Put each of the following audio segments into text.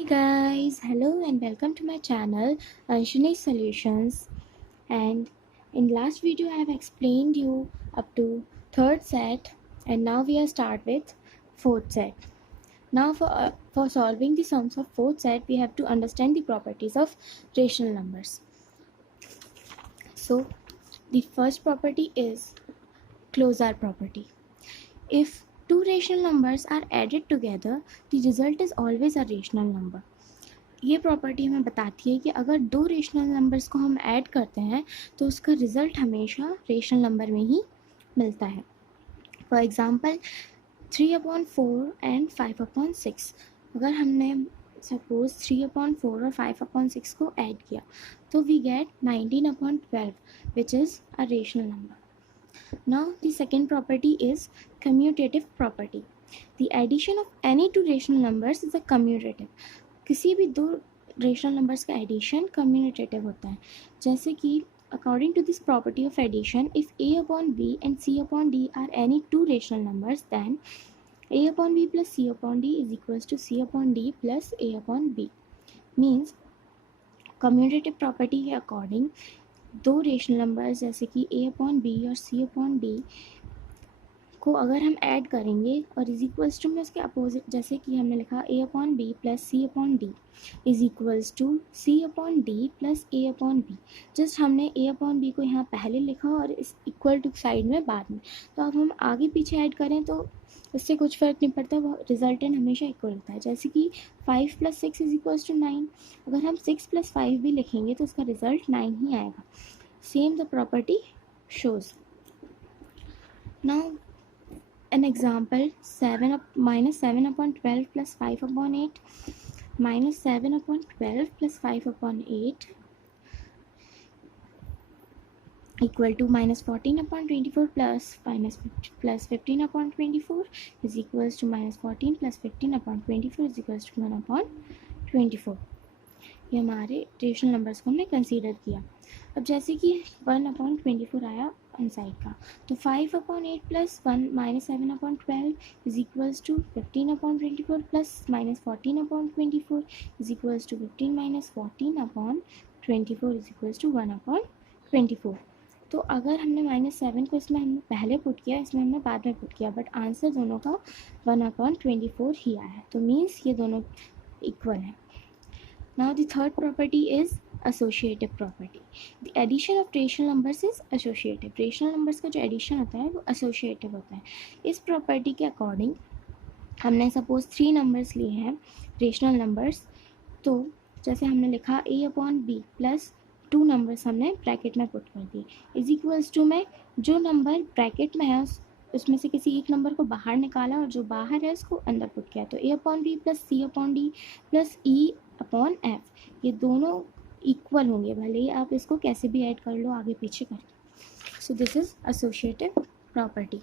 Hey guys, hello and welcome to my channel Anshini Solutions. And in last video I have explained you up to third set, and now we are start with fourth set. Now for solving the sums of fourth set, we have to understand the properties of rational numbers. So the first property is closure property. If two rational numbers are added together, the result is always a rational number. ये property हमें बताती है कि अगर दो rational numbers को हम add करते हैं तो उसका रिज़ल्ट हमेशा रेशनल नंबर में ही मिलता है. For example 3/4 and 5/6. अगर हमने सपोज 3/4 और 5/6 को ऐड किया तो we get 19/12 which is a rational number. Now the second property is commutative property. The addition of any two rational numbers is a commutative. किसी भी दो रेशनल नंबर्स का एडिशन कम्यूटेटिव होता है. जैसे कि according to this property of addition, if a/b and c/d are any two rational numbers, then a/b plus c/d is equals to c/d plus a/b. Means commutative property के according दो rational numbers जैसे कि a/b और c/d को अगर हम add करेंगे और इज इक्वल्स टू में उसके अपोजिट, जैसे कि हमने लिखा a/b plus c/d is equals to c/d plus a/b. Just हमने a/b को यहाँ पहले लिखा और इस इक्वल टू साइड में बाद में. तो अब हम आगे पीछे ऐड करें तो इससे कुछ फ़र्क नहीं पड़ता, वो रिजल्टेंट हमेशा इक्वल होता है. जैसे कि 5 + 6 इज इक्वल्स टू 9. अगर हम 6 + 5 भी लिखेंगे तो उसका रिजल्ट 9 ही आएगा. Same the property shows. Now an example, minus 7/12 plus 5/8 minus 7/12 plus 5/8 equal to minus 14/24 plus 15/24 is equals to minus 14 plus 15/24 is equals to 1/24. ये हमारे रेशनल नंबर्स को हमने कंसीडर किया. अब जैसे कि 1/24 आया साइड का, तो 5/8 plus 1 minus 7/12 is equals to 15/24 plus minus 14/24 is equals to 15 minus 14/24 is equals to 1/24. तो अगर हमने -7 को इसमें हमने पहले पुट किया, इसमें हमने बाद में पुट किया, बट आंसर दोनों का 1/24 ही आया है. तो मीन्स ये दोनों इक्वल है. Now the third property is associative property. The addition of rational numbers is associative. Rational numbers का जो addition होता है वो associative होता है. इस property के according हमने suppose 3 numbers लिए हैं rational numbers, तो जैसे हमने लिखा a/b प्लस 2 numbers हमने ब्रैकेट में पुट कर दिए इज इक्वल्स टू में जो नंबर ब्रैकेट में है उसमें से किसी एक नंबर को बाहर निकाला और जो बाहर है उसको अंदर पुट किया. तो a/b plus c/d plus e/f ये दोनों इक्वल होंगे, भले ही आप इसको कैसे भी ऐड कर लो आगे पीछे करके. So this is associative property.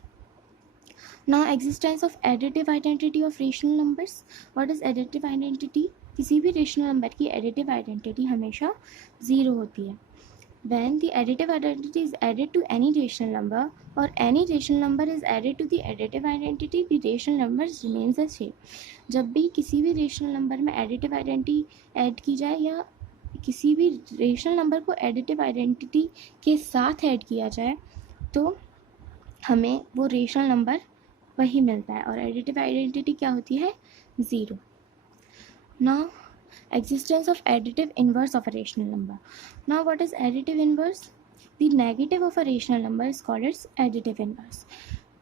Now existence of additive identity of rational numbers. What is additive identity? किसी भी रेशनल नंबर की एडिटिव आइडेंटिटी हमेशा 0 होती है. When the additive identity is added to any rational number or any rational number is added to the additive identity, the rational number remains the same. जब भी किसी भी rational number में additive identity add की जाए या किसी भी rational number को additive identity के साथ ऐड किया जाए तो हमें वो rational number वही मिलता है और additive identity क्या होती है? 0. Now existence of additive inverse of a rational number. Now what is additive inverse? The negative of a rational number is called its additive inverse.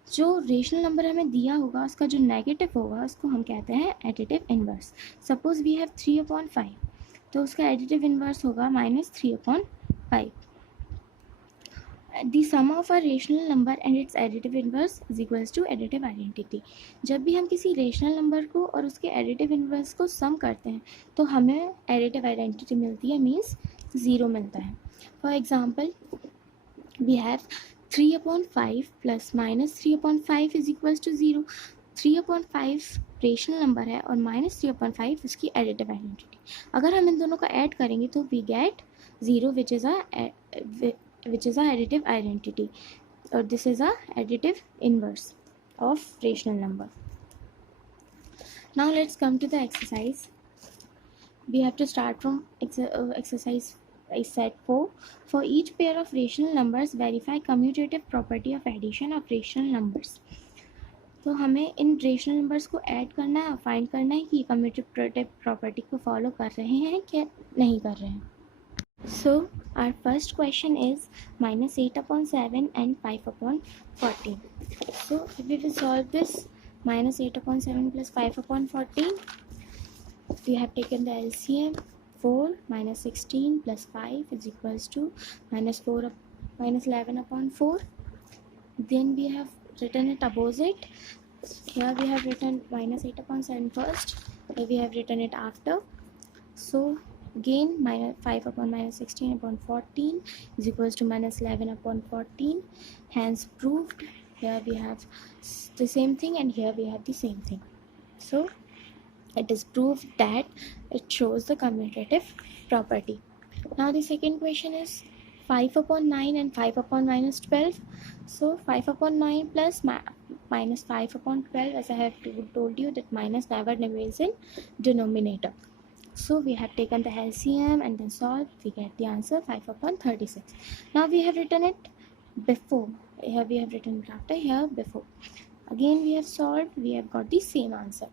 जो रेशनल नंबर हमें दिया होगा उसका जो नेगेटिव होगा उसको हम कहते हैं additive inverse. Suppose we have 3/5, तो उसका एडिटिव इन्वर्स होगा -3/5. The sum of a rational number and its additive inverse is equals to additive identity. जब भी हम किसी रेशनल नंबर को और उसके एडिटिव इन्वर्स को सम करते हैं तो हमें एडिटिव आइडेंटिटी मिलती है, मीन्स 0 मिलता है. For example we have 3/5 plus -3/5 is equals to 0. 3/5 rational number है और -3/5 इसकी एडिटिव आइडेंटिटी. अगर हम इन दोनों का ऐड करेंगे तो we gate 0 which is a additive identity, or this is a additive inverse of rational number. Now let's come to the exercise. we have to start from exercise set 4. For each pair of rational numbers, verify commutative property of addition of rational numbers. तो हमें इन rational numbers को add करना है, find करना है कि commutative property को follow कर रहे हैं क्या नहीं कर रहे हैं. So our first question is -8/7 and 5/14. So if we will solve this -8/7 plus 5/14, we have taken the LCM. 4 minus 16 plus 5 is equals to -11/4. Then we have written it opposite. Here we have written -8/7 first, here we have written it after. So again -5 upon -16/14 is equals to -11/14. Hence proved. Here we have the same thing and here we have the same thing. So it is proved that it shows the commutative property. Now the second question is 5/9 and 5/-12. So 5/9 plus minus 5/12, as I have told you that minus never remains in denominator. So we have taken the LCM and then solved. We get the answer 5/36. Now we have written it before. Here we have written it after, here before. Again we have solved. We have got the same answer.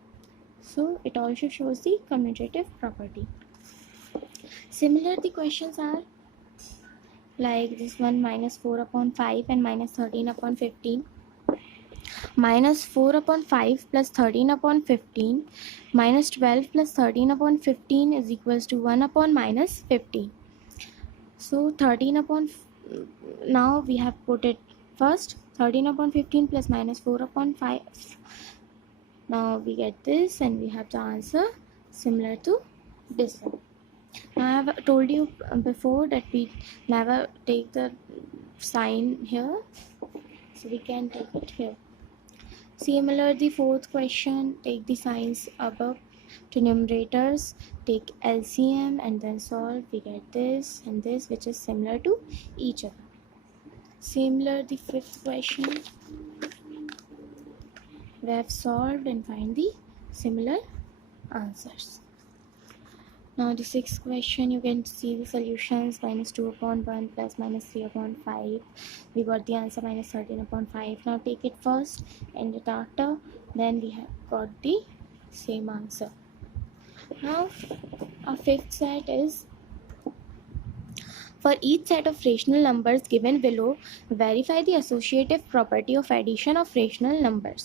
So it also shows the commutative property. Similar the questions are like this one, -4/5 and -13/15. -4/5 plus 13/15 minus 12 plus 13/15 is equals to 1/-15. So now we have put it first. 13/15 plus -4/5. Now we get this and we have the answer similar to this one. Now I have told you before that we never take the sign here, so we can take it here. Similar the fourth question, take the signs above to numerators, take LCM and then solve. We get this and this, which is similar to each other. Similar the fifth question, we have solved and find the similar answers. Now the sixth question, you can see the solutions. -2/1 plus -3/5. We got the answer -13/5. Now take it first and it after, then we have got the same answer. Now our fifth set is, for each set of rational numbers given below, verify the associative property of addition of rational numbers.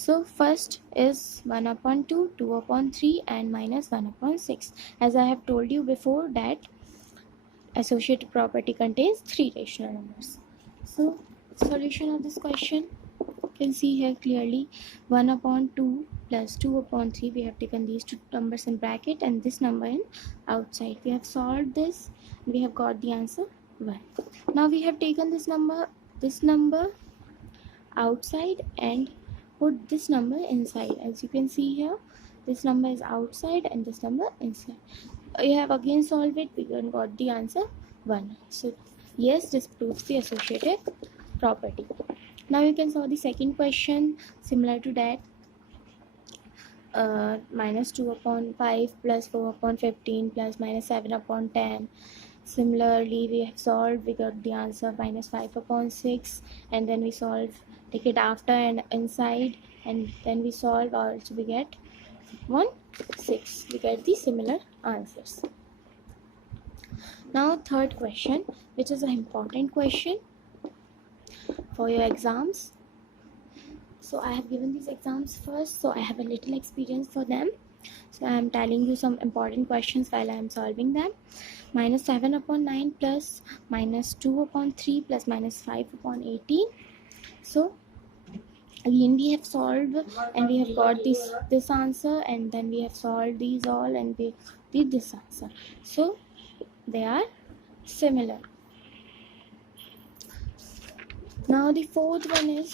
So first is 1/2, 2/3 and -1/6. As I have told you before that associative property contains 3 rational numbers. So solution of this question, you can see here clearly 1/2 plus 2/3. We have taken these two numbers in bracket and this number in outside. We have solved this. We have got the answer 1. Now we have taken this number outside and put this number inside. As you can see here, this number is outside and this number inside. You have again solved it. We got the answer 1. So yes, this proves the associative property. Now you can solve the second question similar to that. -2/5 plus 4/15 plus -7/10. Similarly, we have solved. We got the answer -5/6, and then we solve. Take it after and inside, and then we solve. Also, we get 1/6. We get the similar answers. Now, third question, which is an important question for your exams. So I have given these exams first, so I have a little experience for them. So I am telling you some important questions while I am solving them. -7/9 plus -2/3 plus -5/18. So again we have solved and we have got this answer, and then we have solved these all and we did this answer. So they are similar. Now the fourth one is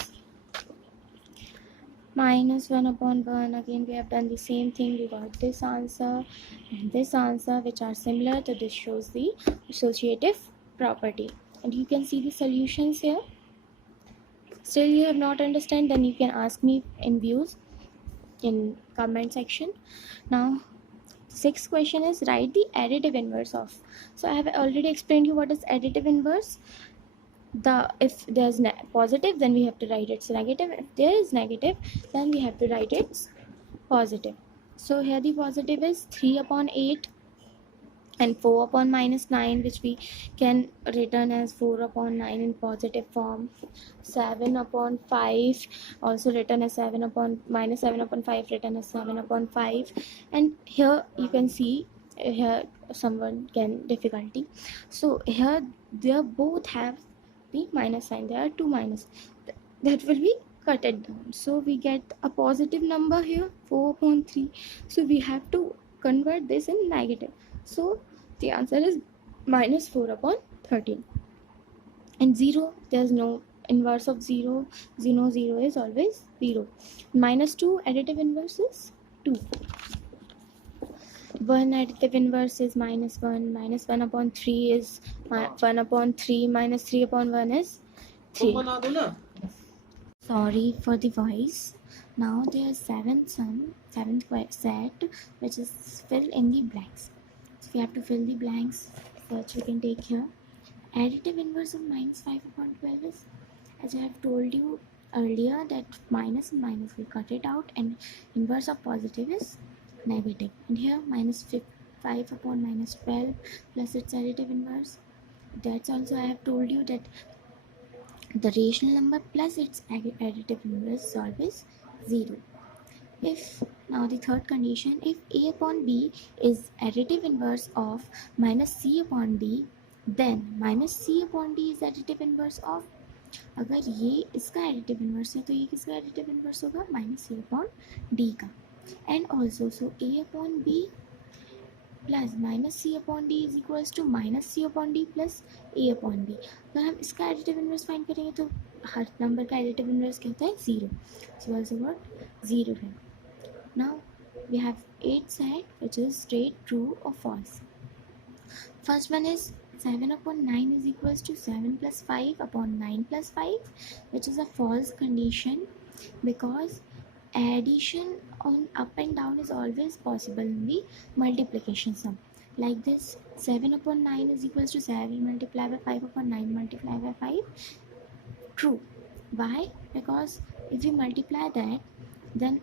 -1/1. Again we have done the same thing. We got this answer and this answer, which are similar. So this shows the associative property, and you can see the solutions here. Still you have not understand, then you can ask me in views in comment section. Now Sixth question is write the additive inverse of. So I have already explained you what is additive inverse. If there's positive, then we have to write it's negative. If there is negative, then we have to write it's positive. So here the positive is 3 upon 8 and 4 upon minus 9, which we can return as 4 upon 9 in positive form. 7 upon 5 also written as 7 upon minus 7 upon 5 written as 7 upon 5. And here you can see, here someone can difficulty. So here they both have the minus sign. There are two minus that will be cut it down, so we get a positive number here, 4 upon 3. So we have to convert this in negative. So the answer is minus 4 upon 13. And 0, there's no inverse of 0. 0 is always 0. Minus 2, additive inverse is 2. 1, additive inverse is minus 1. Minus 1 upon 3 is 1 upon 3. Minus 3 upon 1 is 3. Sorry for the voice. Now there's seventh set, which is fill in the blanks. So we have to fill the blanks, which we can take here. Additive inverse of minus 5 upon 12 is, as I have told you earlier, that minus and minus we cut it out, and inverse of positive is negative. And here minus 5 upon minus 12 plus its additive inverse. That's also I have told you that the rational number plus its additive inverse is always 0. If now the third condition, if a upon b is additive inverse of minus c upon d, then minus c upon d is additive inverse of, अगर ये इसका additive inverse है तो ये किसका additive inverse होगा, minus c upon d का. And also, so a upon b plus minus C upon D is equals to minus C upon D plus A upon B. अगर हम इसका एडिटिव इनवर्स फाइंड करेंगे तो हर number का additive inverse क्या होता है, 0. सो ऑल्सो व्हाट 0 है. Now we have 8 set which is straight true और false. First one is 7 upon 9 is equals to 7 plus 5 upon 9 plus 5, which is a false condition because addition on up and down is always possible in the multiplication sum. Like this, 7 upon 9 is equals to 7 multiplied by 5 upon 9 multiplied by 5. True. Why? Because if we multiply that, then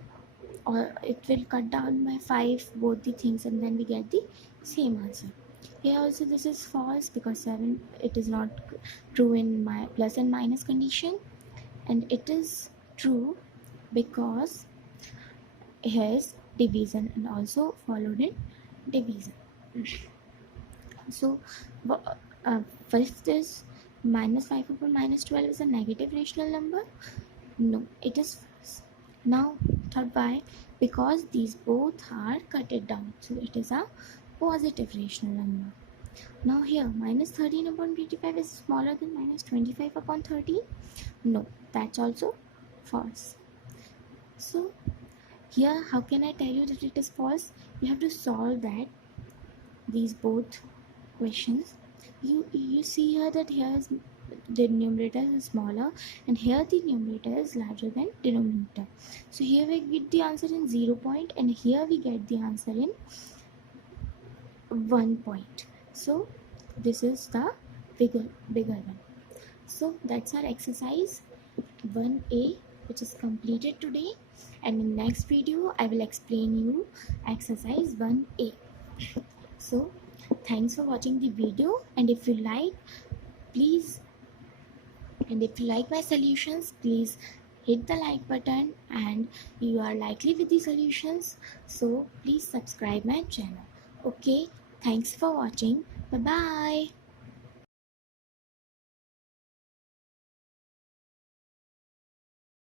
it will cut down by 5 both the things, and then we get the same answer. Here also this is false because 7, it is not true in my plus and minus condition, and it is true because here is division and also followed in division. So fifth is minus 5 upon minus 12 is a negative rational number. No, it is false. Now third, why? Because these both are cut it down, so it is a positive rational number. Now here minus 13 upon 25 is smaller than minus 25 upon 13. No, that's also false. So here, how can I tell you that it is false? You have to solve that, these both questions. You see here that here is the numerator is smaller and here the numerator is larger than denominator. So here we get the answer in 0 point and here we get the answer in 1 point. So this is the bigger one. So that's our exercise 1A, which is completed today, and in next video I will explain you exercise 1A. So thanks for watching the video, and if you like my solutions, please hit the like button, and you are likely with the solutions, so please subscribe my channel. Okay, thanks for watching. Bye bye.